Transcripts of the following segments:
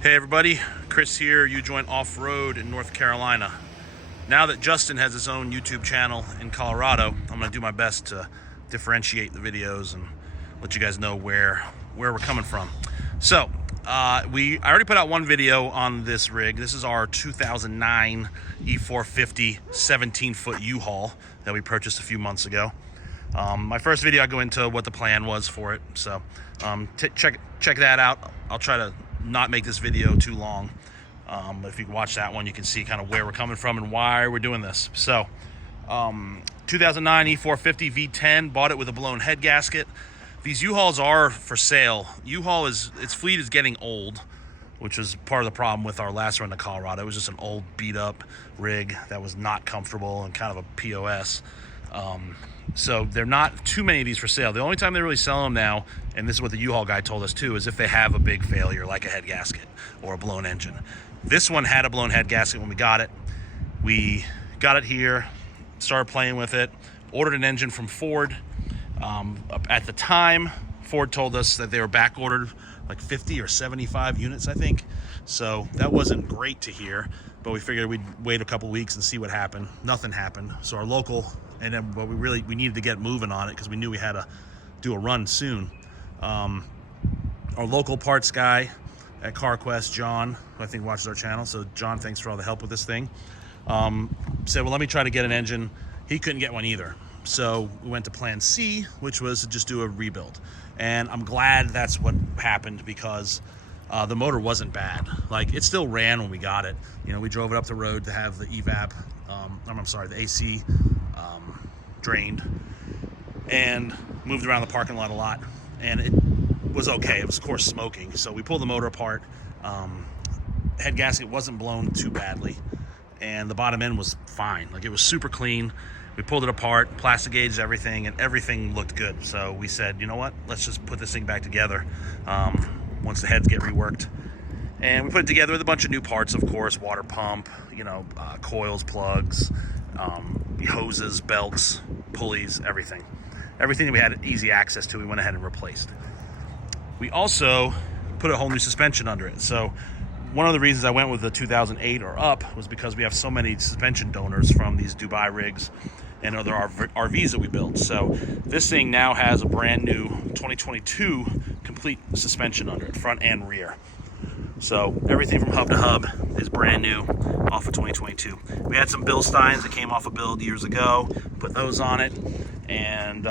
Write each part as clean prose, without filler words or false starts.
Hey everybody, Chris here, U-Joint Off-Road in North Carolina. Now that Justin has his own YouTube channel in Colorado, I'm going to do my best to differentiate the videos and let you guys know where we're coming from. So, I already put out one video on this rig. This is our 2009 E450 17-foot U-Haul that we purchased a few months ago. My first video, I go into what the plan was for it, so check that out. I'll try to not make this video too long, but if you can watch that one, you can see kind of where we're coming from and why we're doing this. So 2009 E450 V10, bought it with a blown head gasket. These U-Hauls are for sale. U-Haul its fleet is getting old, which was part of the problem with our last run to Colorado. It was just an old beat up rig that was not comfortable and kind of a POS. So there are not too many of these for sale. The only time they really sell them now, and this is what the U-Haul guy told us too, is if they have a big failure like a head gasket or a blown engine. This one had a blown head gasket when we got it. We got it here, started playing with it, ordered an engine from Ford. At the time, Ford told us that they were back ordered like 50 or 75 units, I think. So that wasn't great to hear, but we figured we'd wait a couple weeks and see what happened. Nothing happened. So our local, and then but we needed to get moving on it because we knew we had to do a run soon. Our local parts guy at CarQuest, John, who I think watches our channel, so John, thanks for all the help with this thing, said, well, let me try to get an engine. He couldn't get one either. So we went to plan C, which was to just do a rebuild. And I'm glad that's what happened because the motor wasn't bad. Like, it still ran when we got it. You know, we drove it up the road to have the evap, the AC drained, and moved around the parking lot a lot. And it was okay. It was, of course, smoking. So we pulled the motor apart. Head gasket wasn't blown too badly, and the bottom end was fine. Like, it was super clean. We pulled it apart, plastic gauged everything, and everything looked good. So we said, you know what? Let's just put this thing back together once the heads get reworked. And we put it together with a bunch of new parts, of course, water pump, coils, plugs, hoses, belts, pulleys, everything. Everything that we had easy access to, we went ahead and replaced. We also put a whole new suspension under it. So one of the reasons I went with the 2008 or up was because we have so many suspension donors from these Dubai rigs and other RVs that we built. So this thing now has a brand new 2022 complete suspension under it, front and rear. So everything from hub to hub is brand new off of 2022. We had some Bilsteins that came off a build years ago, put those on it, and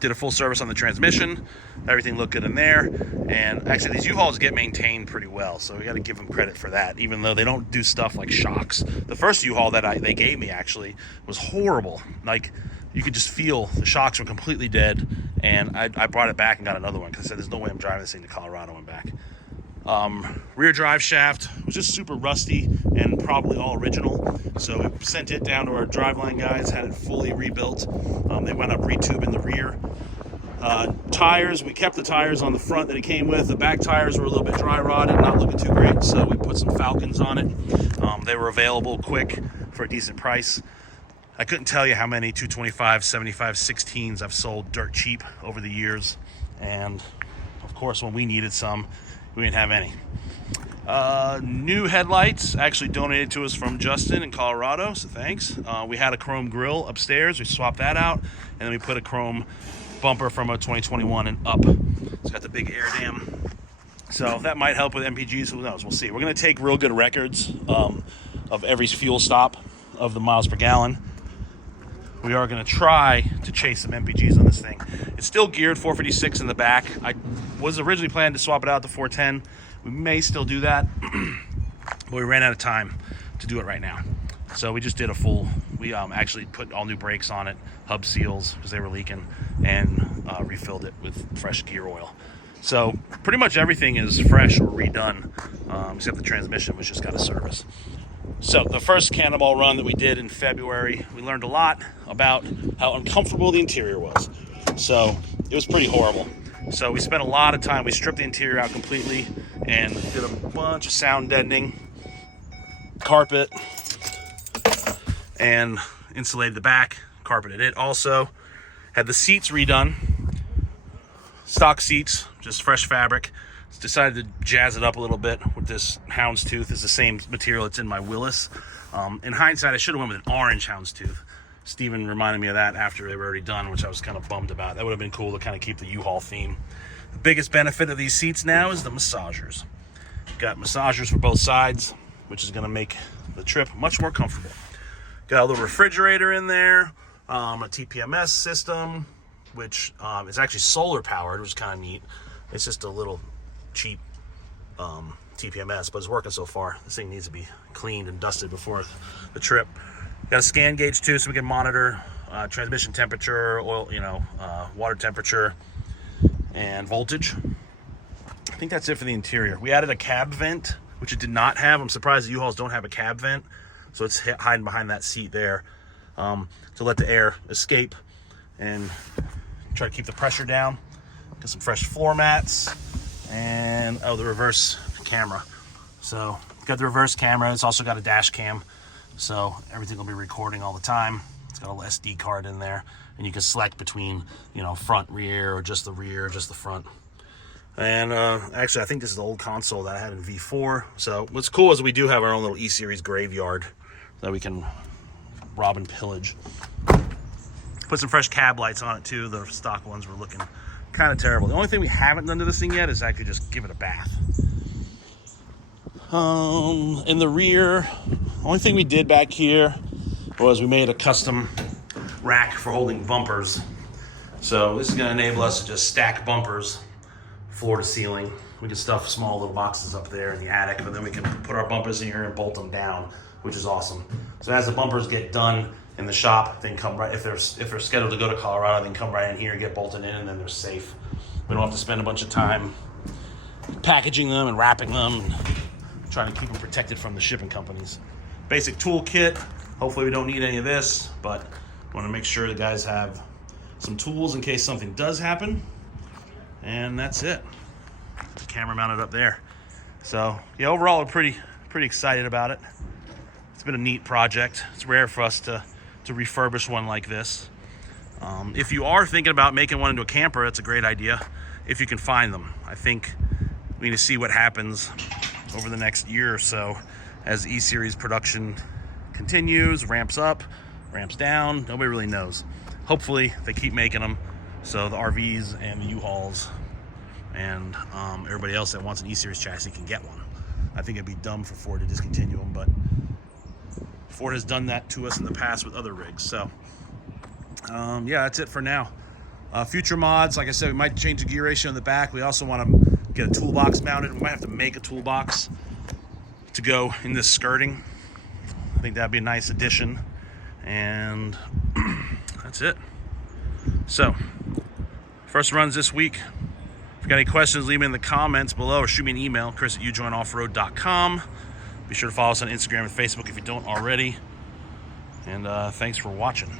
did a full service on the transmission. Everything looked good in there. And actually, these U-Hauls get maintained pretty well, so we got to give them credit for that, even though they don't do stuff like shocks. The first U-Haul that they gave me actually was horrible. Like, you could just feel the shocks were completely dead, and I brought it back and got another one because I said there's no way I'm driving this thing to Colorado and back. Rear drive shaft was just super rusty and probably all original, so we sent it down to our Driveline guys, had it fully rebuilt. They went up retubing the rear. Tires, we kept the tires on the front that it came with. The back tires were a little bit dry rotted, not looking too great, so we put some Falcons on it. They were available quick for a decent price. I couldn't tell you how many 225, 75, 16s I've sold dirt cheap over the years, and of course when we needed some, we didn't have any. New headlights, actually donated to us from Justin in Colorado, so thanks. We had a chrome grille upstairs. We swapped that out, and then we put a chrome bumper from a 2021 and up. It's got the big air dam. So that might help with MPGs, who knows, we'll see. We're gonna take real good records of every fuel stop of the miles per gallon. We are gonna try to chase some MPGs on this thing. It's still geared 456 in the back. I was originally planning to swap it out to 410. We may still do that, but we ran out of time to do it right now. So we just did a full, we actually put all new brakes on it, hub seals because they were leaking, and refilled it with fresh gear oil. So pretty much everything is fresh or redone, except the transmission, which just got a service. So the first Cannonball run that we did in February, we learned a lot about how uncomfortable the interior was. So it was pretty horrible. So we spent a lot of time, we stripped the interior out completely and did a bunch of sound deadening, carpet, and insulated the back, carpeted it also. Had the seats redone, stock seats, just fresh fabric. decided to jazz it up a little bit with this houndstooth. It's the same material that's in my Willis. In hindsight, I should have went with an orange houndstooth. Steven reminded me of that after they were already done, which I was kind of bummed about. That would have been cool to kind of keep the U-Haul theme. The biggest benefit of these seats now is the massagers. Got massagers for both sides, which is going to make the trip much more comfortable. Got a little refrigerator in there, a TPMS system, which is actually solar powered, which is kind of neat. It's just a little cheap TPMS, but it's working so far. This thing needs to be cleaned and dusted before the trip. Got a scan gauge too, so we can monitor transmission temperature, oil, water temperature, and voltage. I think that's it for the interior. We added a cab vent, which it did not have. I'm surprised the U-Hauls don't have a cab vent, so it's hiding behind that seat there to let the air escape and try to keep the pressure down. Got some fresh floor mats and the reverse camera. So got the reverse camera. It's also got a dash cam, so everything will be recording all the time. It's got a little SD card in there, and you can select between front, rear, or just the rear, just the front. And actually, I think this is the old console that I had in V4. So what's cool is we do have our own little E-Series graveyard that we can rob and pillage. Put some fresh cab lights on it too. The stock ones were looking kind of terrible. The only thing we haven't done to this thing yet is actually just give it a bath. In the rear, only thing we did back here was we made a custom rack for holding bumpers. So this is going to enable us to just stack bumpers floor to ceiling. We can stuff small little boxes up there in the attic, but then we can put our bumpers in here and bolt them down, which is awesome. So as the bumpers get done in the shop, they can come right, if they're scheduled to go to Colorado, they can come right in here and get bolted in, and then they're safe. We don't have to spend a bunch of time packaging them and wrapping them and trying to keep them protected from the shipping companies. Basic tool kit. Hopefully we don't need any of this, but I want to make sure the guys have some tools in case something does happen. And that's it. The camera mounted up there. So yeah, overall we're pretty excited about it. It's been a neat project. It's rare for us to refurbish one like this. If you are thinking about making one into a camper, that's a great idea if you can find them. I think we need to see what happens over the next year or so as E-Series production continues, ramps up, ramps down. Nobody really knows. Hopefully they keep making them so the RVs and the U-Hauls and everybody else that wants an E-Series chassis can get one. I think it'd be dumb for Ford to discontinue them, but Ford has done that to us in the past with other rigs. So yeah, that's it for now. Future mods, like I said, we might change the gear ratio in the back. We also want to get a toolbox mounted. We might have to make a toolbox to go in this skirting. I think that'd be a nice addition. And that's it. So, first runs this week. If you got any questions, leave them in the comments below or shoot me an email, chris@ujoinoffroad.com. Be sure to follow us on Instagram and Facebook if you don't already. And thanks for watching.